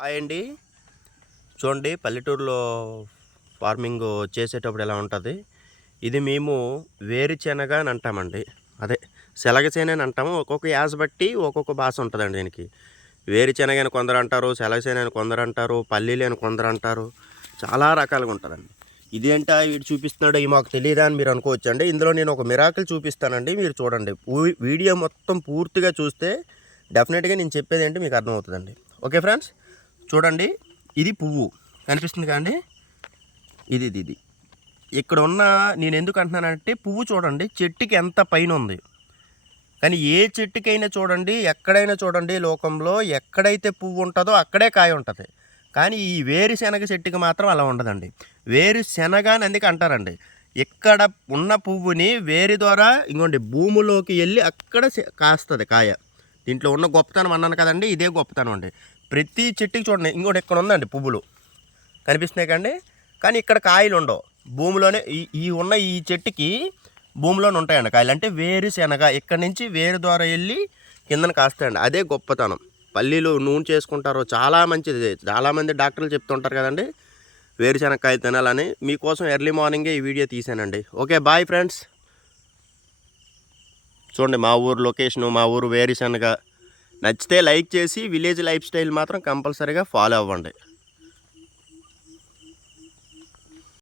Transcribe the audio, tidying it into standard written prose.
Hi అండి. చూడండి పల్లెటూరులో ఫార్మింగ్ చేసేటప్పుడు ఎలా ఉంటుంది. ఇది మేము వేరుశెనగ అని అంటామండి. అదే శనగసేన అని అంటాము. ఒక్కొక్క యాస బట్టి ఒక్కొక్క భాష ఉంటుందండి దీనికి. వేరుశెనగ అని కొందరు అంటారు, శనగసేన అని కొందరు అంటారు, పల్లీలు అని కొందరు అంటారు. చాలా రకాలుగా ఉంటుందండి. ఇదేంటా వీడు చూపిస్తున్నాడు ఇవి మాకు తెలియదా అని మీరు అనుకోవచ్చండి. ఇందులో నేను ఒక మిరాకిల్ చూపిస్తానండి, మీరు చూడండి. వీడియో మొత్తం పూర్తిగా చూస్తే డెఫినెట్గా నేను చెప్పేది ఏంటి మీకు అర్థమవుతుందండి. ఓకే ఫ్రెండ్స్, చూడండి. ఇది పువ్వు కనిపిస్తుంది కాండి. ఇది ఇక్కడ ఉన్న నేను ఎందుకు అంటున్నానంటే పువ్వు చూడండి చెట్టుకి ఎంత పైన ఉంది. కానీ ఏ చెట్టుకైనా చూడండి, ఎక్కడైనా చూడండి, లోకంలో ఎక్కడైతే పువ్వు ఉంటుందో అక్కడే కాయ ఉంటుంది. కానీ ఈ వేరుశెనగ చెట్టుకి మాత్రం అలా ఉండదండి. వేరుశెనగ అని ఎందుకు అంటారండి. ఇక్కడ ఉన్న పువ్వుని వేరు ద్వారా ఇంకోండి భూమిలోకి వెళ్ళి అక్కడ కాస్తుంది కాయ. దీంట్లో ఉన్న గొప్పతనం అన్నాను కదండి, ఇదే గొప్పతనం అండి. ప్రతి చెట్టుకి చూడండి, ఇంకోటి ఇక్కడ ఉందండి పువ్వులు కనిపిస్తున్నాయి కండి. కానీ ఇక్కడ కాయలు ఉండవు. భూమిలోనే ఉన్న ఈ చెట్టుకి భూమిలోనే ఉంటాయండి కాయలు. అంటే వేరుశెనగ ఇక్కడి నుంచి వేరు ద్వారా వెళ్ళి కిందన కాస్తాయండి. అదే గొప్పతనం. పల్లీలు నూనె చేసుకుంటారు, చాలా మంచిది. చాలామంది డాక్టర్లు చెప్తుంటారు కదండి వేరుశెనగకాయ తినాలని. మీకోసం ఎర్లీ మార్నింగే ఈ వీడియో తీసానండి. Okay, bye friends. చూడండి మా ఊరు లొకేషను, మా ఊరు వేరుశెనగ. నచ్చితే లైక్ చేసి విలేజ్ లైఫ్ స్టైల్ మాత్రం కంపల్సరీగా ఫాలో అవ్వండి.